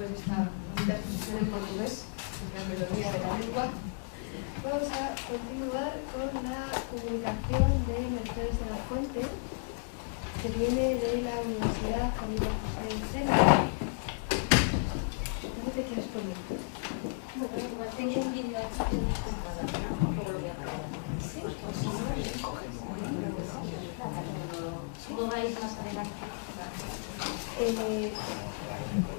después de esta bonita exposición en portugués, la melodía de la lengua. Vamos a continuar con la comunicación de Mercedes de la Fuente, que viene de la Universidad Camilo José Cela. ¿Dónde te quieres poner? Tengo un vídeo aquí en mi computadora, ¿no? Luego lo voy a poner. ¿Sí? ¿Cómo vais más adelante?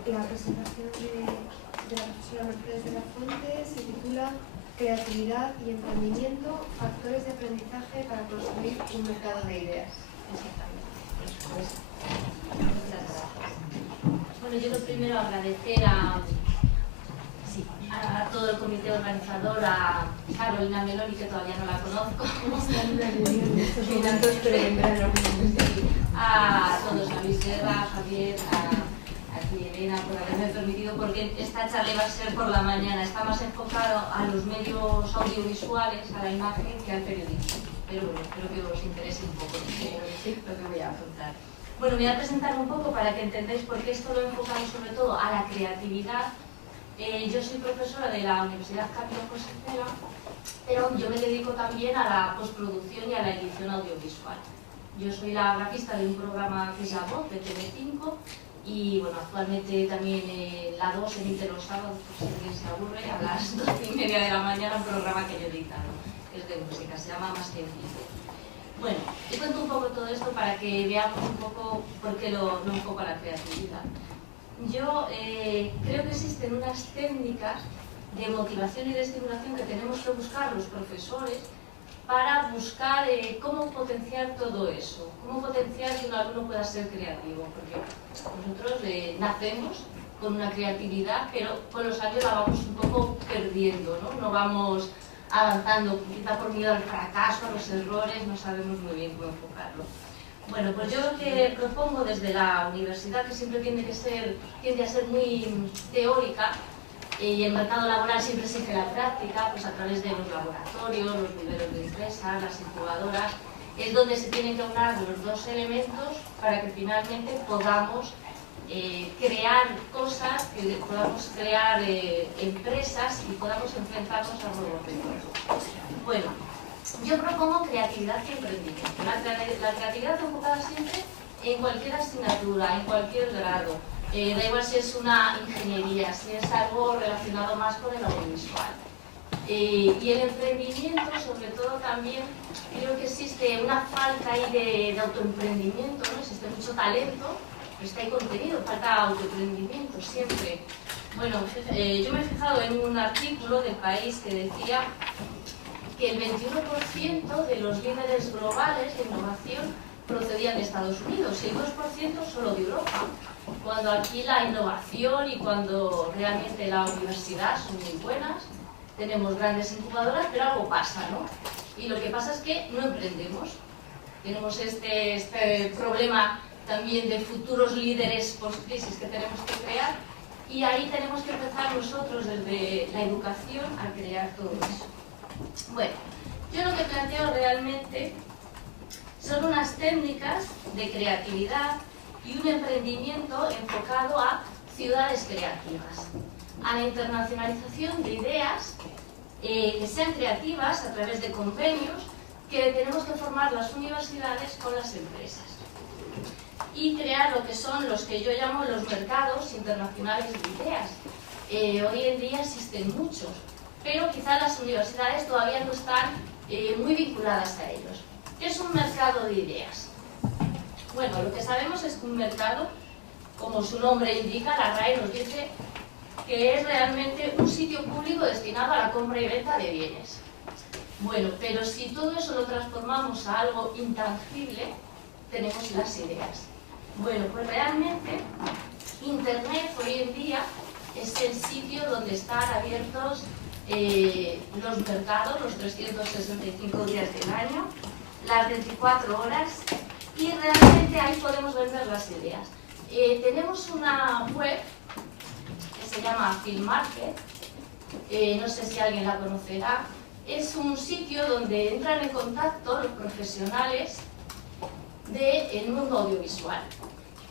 La presentación de la profesora Mercedes de la Fuente se titula Creatividad y emprendimiento, factores de aprendizaje para construir un mercado de ideas. Exactamente. Muchas gracias. Bueno, yo lo primero agradecer a todo el comité organizador, a Carolina Meloni, que todavía no la conozco, a todos, a Luis Guerra, a Javier, a ti Elena, por haberme permitido, porque esta charla va a ser por la mañana, está más enfocado a los medios audiovisuales, a la imagen, que al periodismo. Pero bueno, espero que os interese un poco lo que voy a contar. Bueno, me voy a presentar un poco para que entendáis por qué esto lo he enfocado sobre todo a la creatividad. Yo soy profesora de la Universidad Camilo José Cela, pero yo me dedico también a la postproducción y a la edición audiovisual. Yo soy la grafista de un programa que es La Voz, de TV5, y bueno, actualmente también La 2 emite los sábados, por si alguien se aburre, a las 12:30 de la mañana, un programa que yo he editado, que es de música, se llama Más Científico. Bueno, te cuento un poco todo esto para que veamos un poco por qué lo enfoco a la creatividad. Yo creo que existen unas técnicas de motivación y de estimulación que tenemos que buscar los profesores para buscar cómo potenciar todo eso, cómo potenciar que un alumno pueda ser creativo, porque nosotros nacemos con una creatividad, pero con los años la vamos un poco perdiendo, ¿no? No vamos avanzando, quizá por miedo al fracaso, a los errores, no sabemos muy bien cómo enfocarlo. Bueno, pues yo lo que propongo desde la universidad, que siempre tiende a ser muy teórica, y el mercado laboral siempre exige la práctica, pues a través de los laboratorios, los viveros de empresas, las incubadoras, es donde se tienen que aunar los dos elementos para que finalmente podamos crear cosas, que podamos crear empresas y podamos enfrentarnos a nuevos retos. Bueno, yo propongo creatividad y emprendimiento. La creatividad enfocada siempre en cualquier asignatura, en cualquier grado. Da igual si es una ingeniería, si es algo relacionado más con el audiovisual. Y el emprendimiento, sobre todo también, creo que existe una falta ahí de autoemprendimiento, ¿no? Existe mucho talento, pero está ahí contenido, falta autoemprendimiento siempre. Bueno, yo me he fijado en un artículo del País que decía que el 21% de los líderes globales de innovación procedían de Estados Unidos y el 2% solo de Europa, cuando aquí la innovación y cuando realmente la universidad son muy buenas, tenemos grandes incubadoras, pero algo pasa, ¿no? Y lo que pasa es que no emprendemos. Tenemos este problema también de futuros líderes post-crisis que tenemos que crear, y ahí tenemos que empezar nosotros desde la educación a crear todo eso. Bueno, yo lo que planteo realmente son unas técnicas de creatividad y un emprendimiento enfocado a ciudades creativas, a la internacionalización de ideas que sean creativas a través de convenios que tenemos que formar las universidades con las empresas y crear lo que son los que yo llamo los mercados internacionales de ideas. Hoy en día existen muchos, pero quizás las universidades todavía no están muy vinculadas a ellos. ¿Qué es un mercado de ideas? Bueno, lo que sabemos es que un mercado, como su nombre indica, la RAE nos dice que es realmente un sitio público destinado a la compra y venta de bienes. Bueno, pero si todo eso lo transformamos a algo intangible, tenemos las ideas. Bueno, pues realmente Internet hoy en día es el sitio donde están abiertos los mercados, los 365 días del año, las 24 horas, y realmente ahí podemos vender las ideas. Tenemos una web que se llama FilmMarket, no sé si alguien la conocerá. Es un sitio donde entran en contacto los profesionales del mundo audiovisual.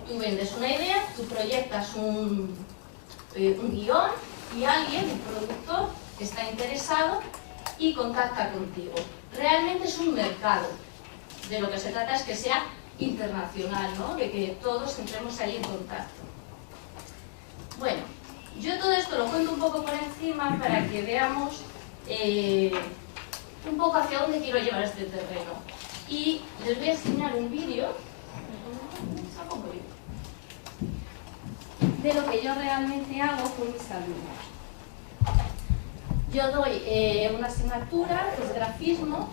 Tú vendes una idea, tú proyectas un guión y alguien, un productor, está interesado y contacta contigo. Realmente es un mercado. De lo que se trata es que sea internacional, ¿no? De que todos entremos ahí en contacto. Bueno, yo todo esto lo cuento un poco por encima para que veamos un poco hacia dónde quiero llevar este terreno. Y les voy a enseñar un vídeo de lo que yo realmente hago con mis alumnos. Yo doy una asignatura que es grafismo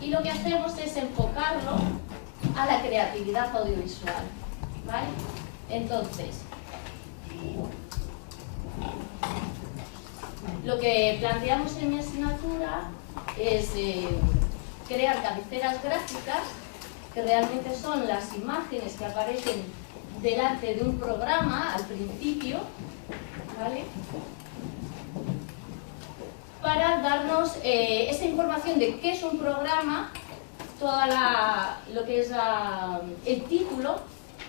y lo que hacemos es enfocarlo a la creatividad audiovisual, ¿vale? Entonces, lo que planteamos en mi asignatura es crear cabeceras gráficas que realmente son las imágenes que aparecen delante de un programa al principio, ¿vale? Para darnos esa información de qué es un programa, lo que es el título,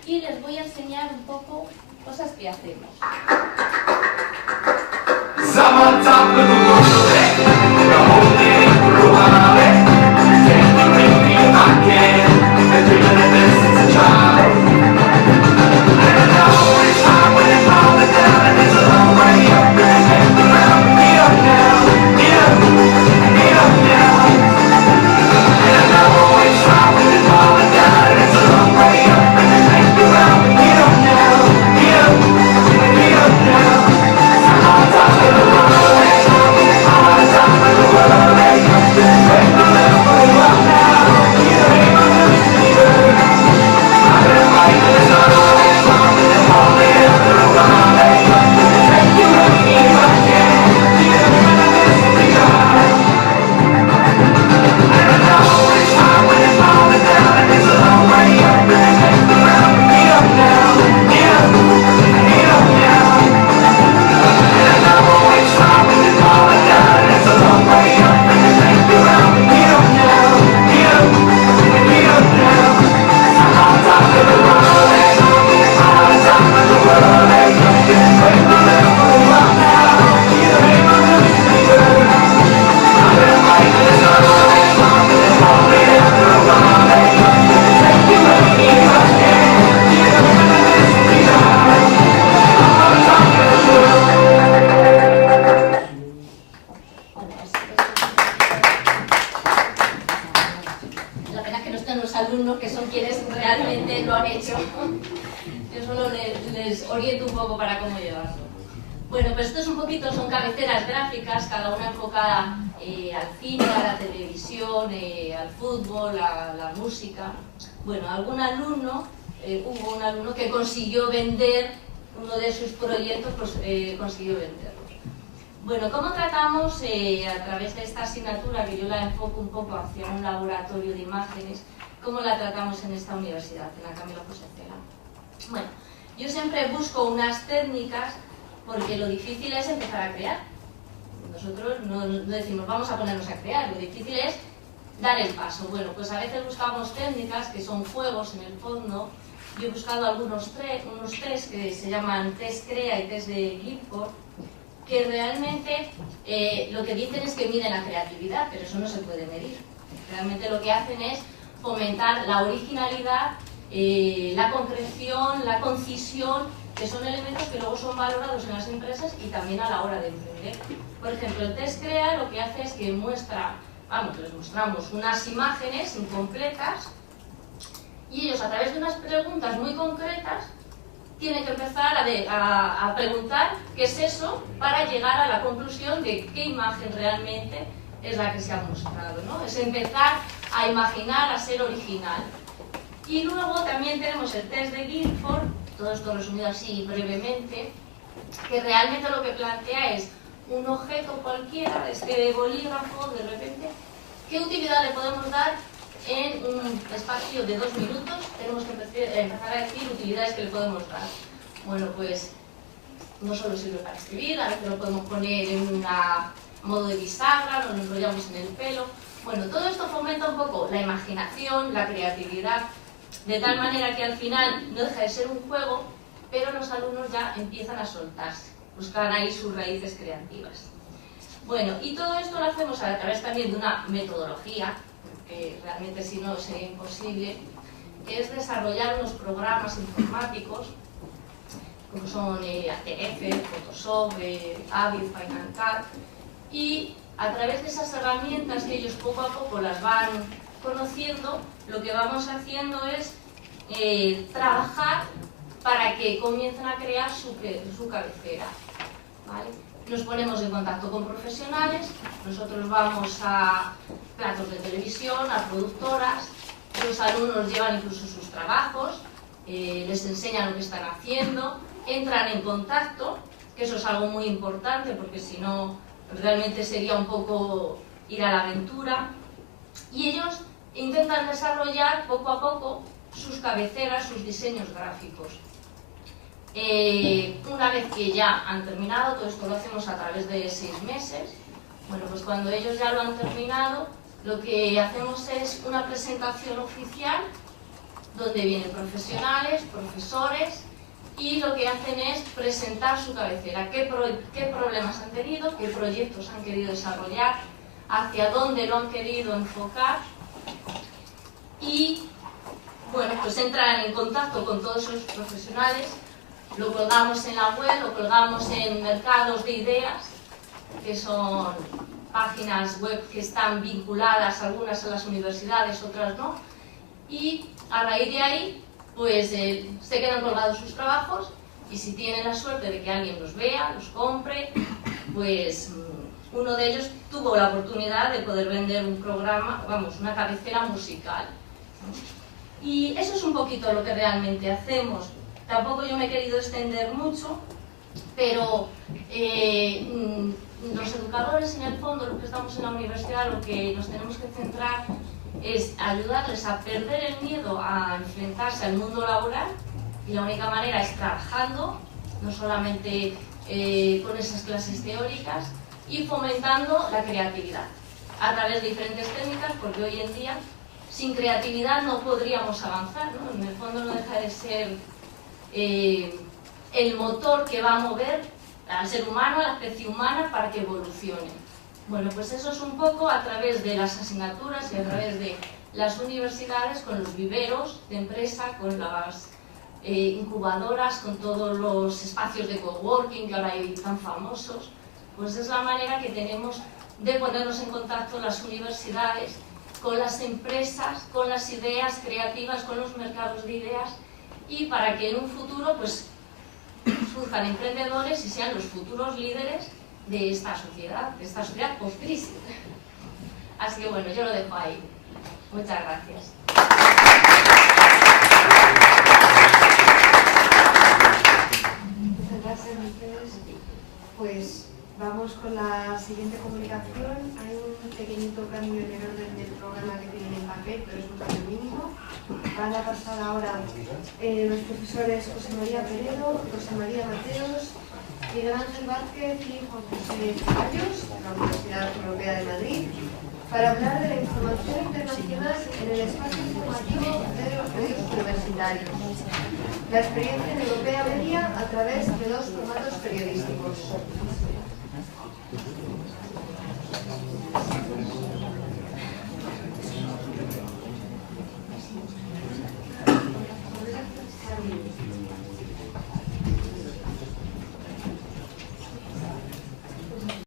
y les voy a enseñar un poco cosas que hacemos. Bueno, pues esto es un poquito, son cabeceras gráficas, cada una enfocada al cine, a la televisión, al fútbol, a la música. Bueno, hubo un alumno que consiguió vender uno de sus proyectos, pues consiguió venderlos. Bueno, ¿cómo tratamos a través de esta asignatura, que yo la enfoco un poco hacia un laboratorio de imágenes, cómo la tratamos en esta universidad, en la Camilo José Cela? Bueno, yo siempre busco unas técnicas porque lo difícil es empezar a crear. Nosotros no decimos vamos a ponernos a crear, lo difícil es dar el paso. Bueno, pues a veces buscamos técnicas que son juegos en el fondo. Yo he buscado unos test que se llaman test CREA y test de Guilford, que realmente lo que dicen es que miden la creatividad, pero eso no se puede medir. Realmente lo que hacen es fomentar la originalidad, la concreción, la concisión, que son elementos que luego son valorados en las empresas y también a la hora de emprender. Por ejemplo, el test CREA lo que hace es que les mostramos unas imágenes incompletas y ellos, a través de unas preguntas muy concretas, tienen que empezar a preguntar qué es eso para llegar a la conclusión de qué imagen realmente es la que se ha mostrado, ¿no? Es empezar a imaginar, a ser original. Y luego también tenemos el test de Guilford, todo esto resumido así brevemente, que realmente lo que plantea es un objeto cualquiera, este bolígrafo, de repente, ¿qué utilidad le podemos dar en un espacio de 2 minutos? Tenemos que empezar a decir utilidades que le podemos dar. Bueno, pues no solo sirve para escribir, a veces lo podemos poner en un modo de bisagra, nos lo enrollamos en el pelo. Bueno, todo esto fomenta un poco la imaginación, la creatividad, de tal manera que al final no deja de ser un juego, pero los alumnos ya empiezan a soltarse, buscan ahí sus raíces creativas. Bueno, y todo esto lo hacemos a través también de una metodología, porque realmente si no sería imposible, que es desarrollar unos programas informáticos, como son ATF, Photoshop, Avid, Final Cut, y a través de esas herramientas que ellos poco a poco las van conociendo, lo que vamos haciendo es trabajar para que comiencen a crear su cabecera, ¿vale? Nos ponemos en contacto con profesionales, nosotros vamos a platos de televisión, a productoras, los alumnos llevan incluso sus trabajos, les enseñan lo que están haciendo, entran en contacto, que eso es algo muy importante porque si no realmente sería un poco ir a la aventura, y ellos intentan desarrollar poco a poco sus cabeceras, sus diseños gráficos. Una vez que ya han terminado, todo esto lo hacemos a través de 6 meses, bueno, pues cuando ellos ya lo han terminado, lo que hacemos es una presentación oficial donde vienen profesionales, profesores, y lo que hacen es presentar su cabecera, qué problemas han tenido, qué proyectos han querido desarrollar, hacia dónde lo han querido enfocar, y bueno, pues entran en contacto con todos esos profesionales, lo colgamos en la web, lo colgamos en mercados de ideas, que son páginas web que están vinculadas, algunas a las universidades, otras no, y a raíz de ahí pues se quedan colgados sus trabajos, y si tienen la suerte de que alguien los vea, los compre, pues uno de ellos tuvo la oportunidad de poder vender un programa, vamos, una cabecera musical, ¿no? Y eso es un poquito lo que realmente hacemos. Tampoco yo me he querido extender mucho, pero los educadores, en el fondo, los que estamos en la universidad, lo que nos tenemos que centrar es ayudarles a perder el miedo a enfrentarse al mundo laboral, y la única manera es trabajando, no solamente con esas clases teóricas, y fomentando la creatividad a través de diferentes técnicas, porque hoy en día sin creatividad no podríamos avanzar, ¿no? En el fondo no deja de ser el motor que va a mover al ser humano, a la especie humana, para que evolucione. Bueno, pues eso es un poco a través de las asignaturas y a través de las universidades, con los viveros de empresa, con las incubadoras, con todos los espacios de coworking que ahora hay tan famosos. Pues es la manera que tenemos de ponernos en contacto las universidades con las empresas, con las ideas creativas, con los mercados de ideas, y para que en un futuro pues surjan emprendedores y sean los futuros líderes de esta sociedad post-crisis. Así que bueno, yo lo dejo ahí. Muchas gracias. Muchas gracias, Mercedes. Pues vamos con la siguiente comunicación. Hay un pequeñito cambio en el orden del programa que tienen en papel, pero es un cambio mínimo. Van a pasar ahora los profesores José María Peredo, José María Mateos, Miguel Ángel Vázquez y Juan José Ceballos, de la Universidad Europea de Madrid, para hablar de la información internacional en el espacio informativo de los medios universitarios. La experiencia en europea media a través de 2 formatos periodísticos.